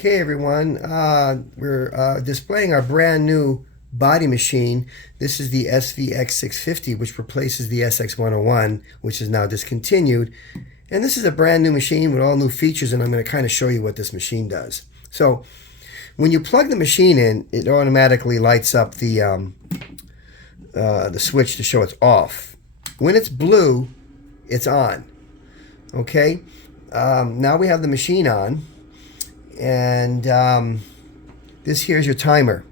Okay, everyone, we're displaying our brand new body machine. This is the svx650, which replaces the SX101, which is now discontinued. And this is a brand new machine with all new features, and I'm going to kind of show you what this machine does. So when you plug the machine in, it automatically lights up the switch to show it's off. When it's blue, it's on. Okay, now we have the machine on. And this here's your timer.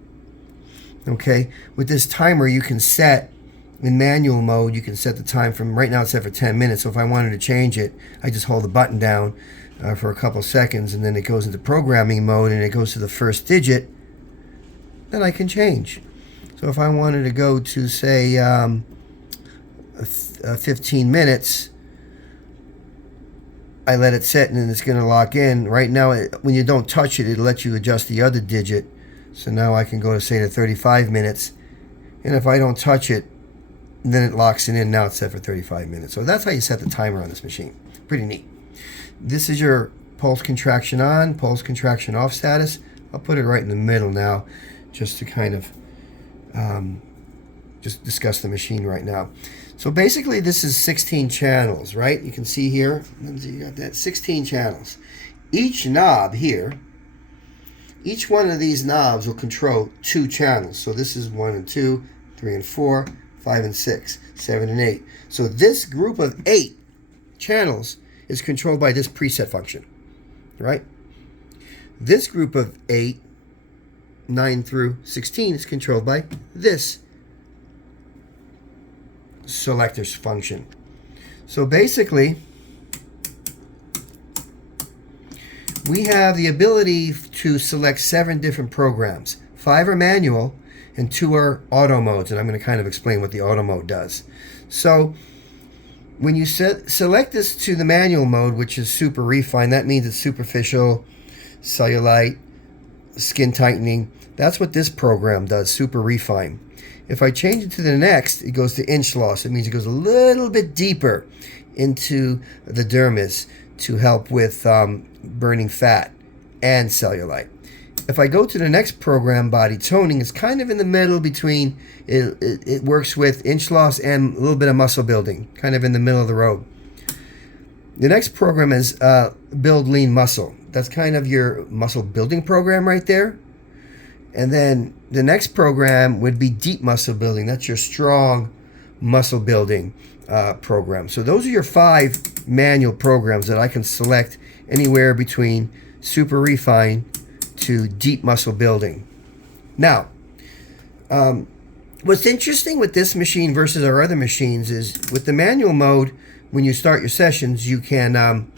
Okay, with this timer you can set, in manual mode, you can set the time from, right now it's set for 10 minutes. So if I wanted to change it, I just hold the button down for a couple seconds, and then it goes into programming mode and it goes to the first digit. Then I can change. So if I wanted to go to, say, 15 minutes, I let it set and then it's going to lock in. Right now, when you don't touch it, it'll let you adjust the other digit. So now I can go to, say, to 35 minutes. And if I don't touch it, then it locks it in. Now it's set for 35 minutes. So that's how you set the timer on this machine. Pretty neat. This is your pulse contraction on, pulse contraction off status. I'll put it right in the middle now, just to kind of just discuss the machine right now. So basically this is 16 channels, right? You can see here, you got that 16 channels. Each knob here, each one of these knobs will control 2 channels. So this is 1 and 2, 3 and 4, 5 and 6, 7 and 8. So this group of 8 channels is controlled by this preset function, right? This group of 8, 9 through 16, is controlled by this selectors function. So basically, we have the ability to select 7 different programs. 5 are manual and 2 are auto modes, and I'm going to kind of explain what the auto mode does. So when you select this to the manual mode, which is super refine, that means it's superficial, cellulite, skin tightening. That's what this program does, super refine. If I change it to the next, it goes to inch loss. It means it goes a little bit deeper into the dermis to help with burning fat and cellulite. If I go to the next program, body toning, it's kind of in the middle between, it works with inch loss and a little bit of muscle building, kind of in the middle of the road. The next program is build lean muscle. That's kind of your muscle building program right there. And then the next program would be deep muscle building. That's your strong muscle building program. So those are your 5 manual programs that I can select anywhere between super refine to deep muscle building. Now, what's interesting with this machine versus our other machines is with the manual mode, when you start your sessions, you can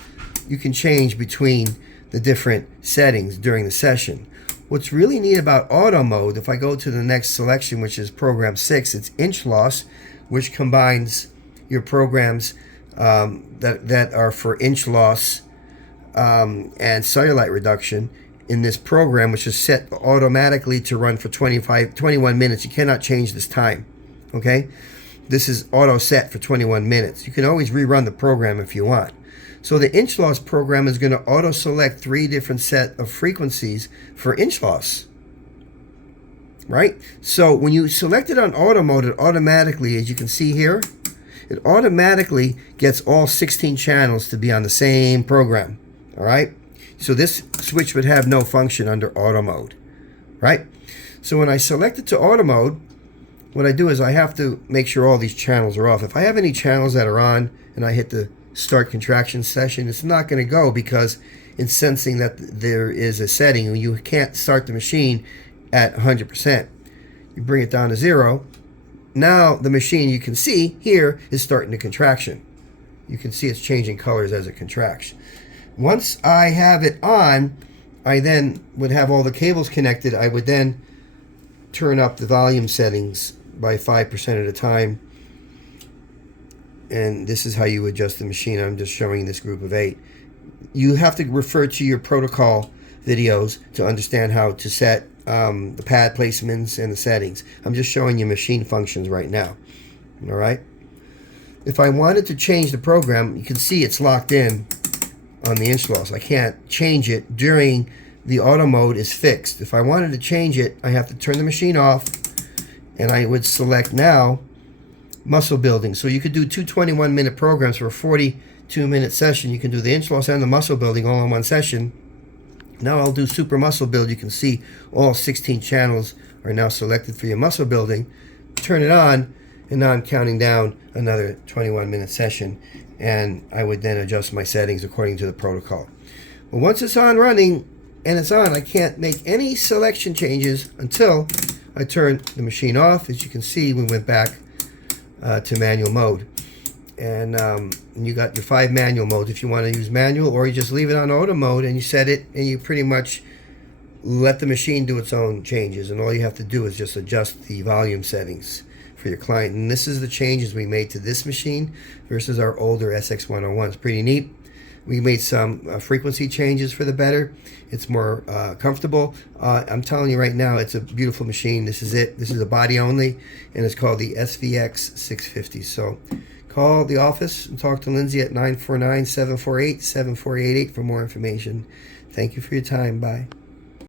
change between the different settings during the session. What's really neat about auto mode, if I go to the next selection, which is program 6, it's inch loss, which combines your programs that are for inch loss and cellulite reduction in this program, which is set automatically to run for 21 minutes. You cannot change this time, okay? This is auto set for 21 minutes. You can always rerun the program if you want. So the inch loss program is going to auto select 3 different set of frequencies for inch loss, right? So when you select it on auto mode, it automatically, as you can see here, it automatically gets all 16 channels to be on the same program, all right? So this switch would have no function under auto mode, right? So when I select it to auto mode, what I do is I have to make sure all these channels are off. If I have any channels that are on and I hit the start contraction session, it's not going to go because it's sensing that there is a setting. You can't start the machine at 100%. You bring it down to 0. Now the machine, you can see here, is starting the contraction. You can see it's changing colors as it contracts. Once I have it on, I then would have all the cables connected. I would then turn up the volume settings by 5% at a time. And this is how you adjust the machine. I'm just showing this group of 8. You have to refer to your protocol videos to understand how to set the pad placements and the settings. I'm just showing you machine functions right now. All right. If I wanted to change the program, you can see it's locked in on the inch loss. I can't change it during the auto mode is fixed. If I wanted to change it, I have to turn the machine off, and I would select now muscle building. So you could do two 21-minute programs for a 42-minute session. You can do the inch loss and the muscle building all in one session. Now I'll do super muscle build. You can see all 16 channels are now selected for your muscle building. Turn it on, and now I'm counting down another 21-minute session, and I would then adjust my settings according to the protocol. But once it's on running and it's on, I can't make any selection changes until I turn the machine off. As you can see, we went back to manual mode. And you got your 5 manual modes if you want to use manual, or you just leave it on auto mode and you set it, and you pretty much let the machine do its own changes, and all you have to do is just adjust the volume settings for your client. And this is the changes we made to this machine versus our older SX101. It's pretty neat. We made some frequency changes for the better. It's more comfortable. I'm telling you right now, it's a beautiful machine. This is it. This is a body only, and it's called the svx650. So call the office and talk to Lindsay at 949-748-7488 for more information. Thank you for your time. Bye.